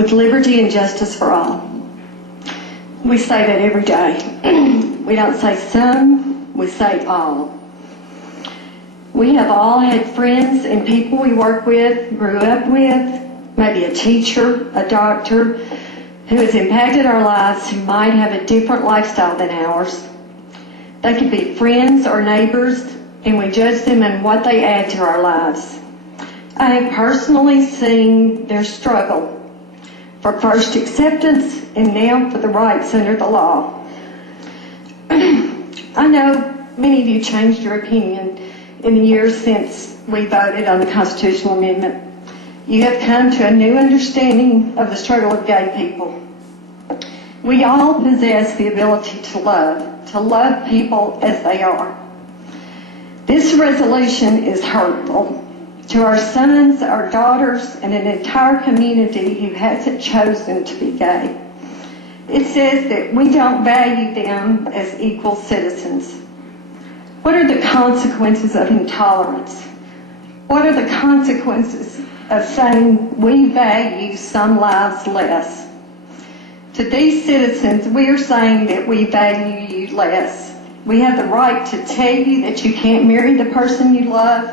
with liberty and justice for all. We say that every day. We don't say some, we say all. We have all had friends and people we work with, grew up with, maybe a teacher, a doctor, who has impacted our lives who might have a different lifestyle than ours. They could be friends or neighbors, and we judge them on what they add to our lives. I have personally seen their struggle for first acceptance and now for the rights under the law. I know many of you changed your opinion in the years since we voted on the constitutional amendment. You have come to a new understanding of the struggle of gay people. We all possess the ability to love people as they are. This resolution is hurtful to our sons, our daughters, and an entire community who hasn't chosen to be gay. It says that we don't value them as equal citizens. What are the consequences of intolerance? What are the consequences of saying we value some lives less? To these citizens, we are saying that we value you less. We have the right to tell you that you can't marry the person you love.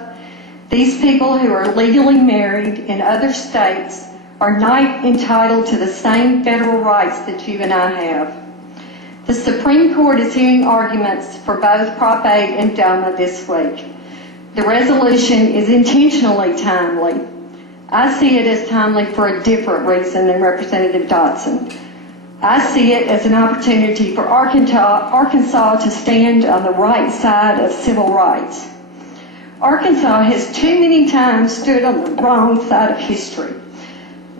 These people who are legally married in other states are not entitled to the same federal rights that you and I have. The Supreme Court is hearing arguments for both Prop 8 and DOMA this week. The resolution is intentionally timely. I see it as timely for a different reason than Representative Dotson. I see it as an opportunity for Arkansas to stand on the right side of civil rights. Arkansas has too many times stood on the wrong side of history.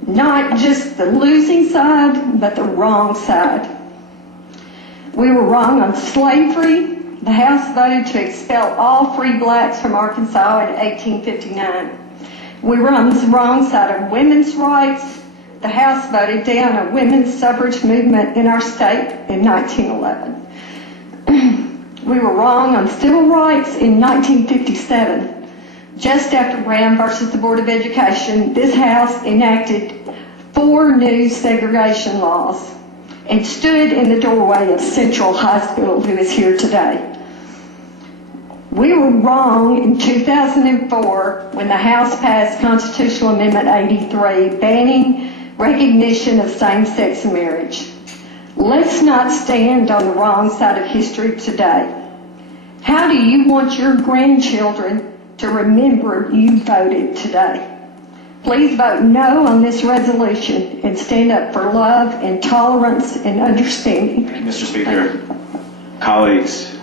Not just the losing side, but the wrong side. We were wrong on slavery. The House voted to expel all free blacks from Arkansas in 1859. We were on the wrong side of women's rights. The House voted down a women's suffrage movement in our state in 1911. We were wrong on civil rights in 1957. Just after Brown versus the Board of Education, this House enacted 4 new segregation laws and stood in the doorway of Central High School, who is here today. We were wrong in 2004 when the House passed Constitutional Amendment 83, banning recognition of same-sex marriage. Let's not stand on the wrong side of history today. How do you want your grandchildren to remember you voted today? Please vote no on this resolution and stand up for love and tolerance and understanding. Mr. Speaker, colleagues,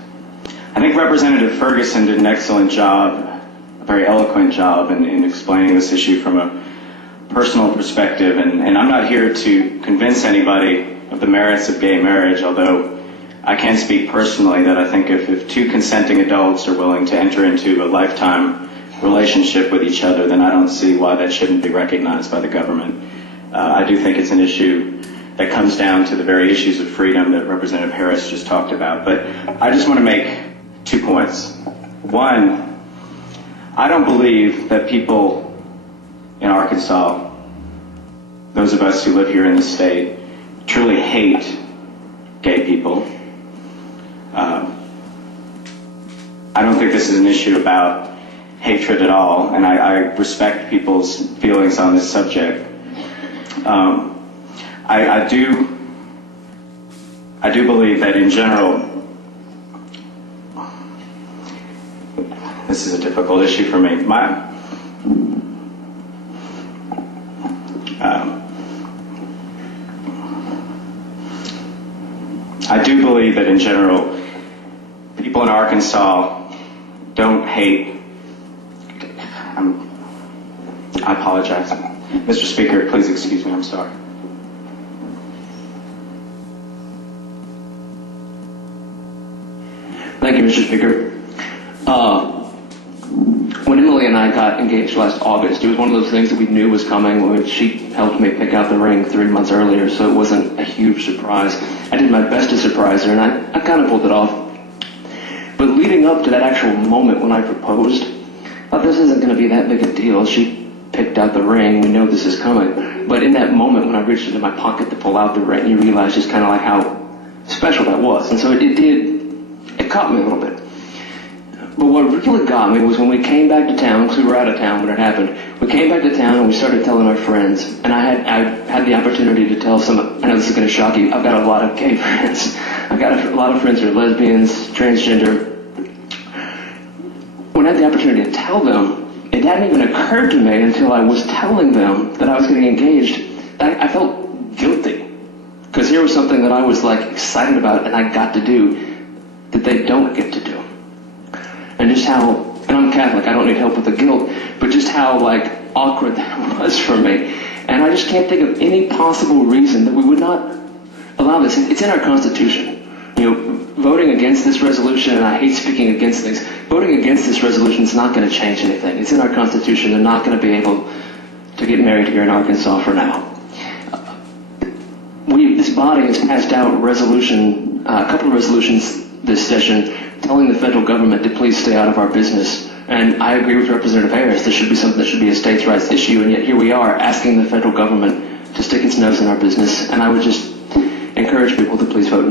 I think Representative Ferguson did an excellent job, a very eloquent job in explaining this issue from a personal perspective, and I'm not here to convince anybody of the merits of gay marriage, although I can speak personally that I think if 2 consenting adults are willing to enter into a lifetime relationship with each other, then I don't see why that shouldn't be recognized by the government. I do think it's an issue that comes down to the very issues of freedom that Representative Harris just talked about. But I just want to make 2 points. One, I don't believe that people in Arkansas, those of us who live here in the state, truly hate gay people. I don't think this is an issue about hatred at all, and I respect people's feelings on this subject. I do believe that in general, this is a difficult issue for me. I do believe that in general, people in Arkansas don't hate. I apologize. Mr. Speaker, please excuse me, I'm sorry. Thank you, Mr. Speaker. When Emily and I got engaged last August, it was one of those things that we knew was coming. She helped me pick out the ring 3 months earlier, so it wasn't a huge surprise. I did my best to surprise her, and I kind of pulled it off. But leading up to that actual moment when I proposed, I thought this isn't going to be that big a deal. She picked out the ring. We know this is coming. But in that moment when I reached into my pocket to pull out the ring, you realize just kind of like how special that was. And so it caught me a little bit. But what really got me was when we came back to town, because we were out of town when it happened. We came back to town and we started telling our friends. And I had the opportunity to tell some, I know this is going to shock you, I've got a lot of gay friends. I've got a lot of friends who are lesbians, transgender. When I had the opportunity to tell them, it hadn't even occurred to me until I was telling them that I was getting engaged. I felt guilty. Because here was something that I was like excited about and I got to do that they don't get to do. And just how, and I'm Catholic, I don't need help with the guilt, but just how like awkward that was for me. And I just can't think of any possible reason that we would not allow this. It's in our Constitution. You know, voting against this resolution, and I hate speaking against things, voting against this resolution is not going to change anything. It's in our Constitution. They're not going to be able to get married here in Arkansas for now. This body has passed out a couple of resolutions this session telling the federal government to please stay out of our business. And I agree with Representative Harris. This should be something that should be a states' rights issue, and yet here we are asking the federal government to stick its nose in our business. And I would just encourage people to please vote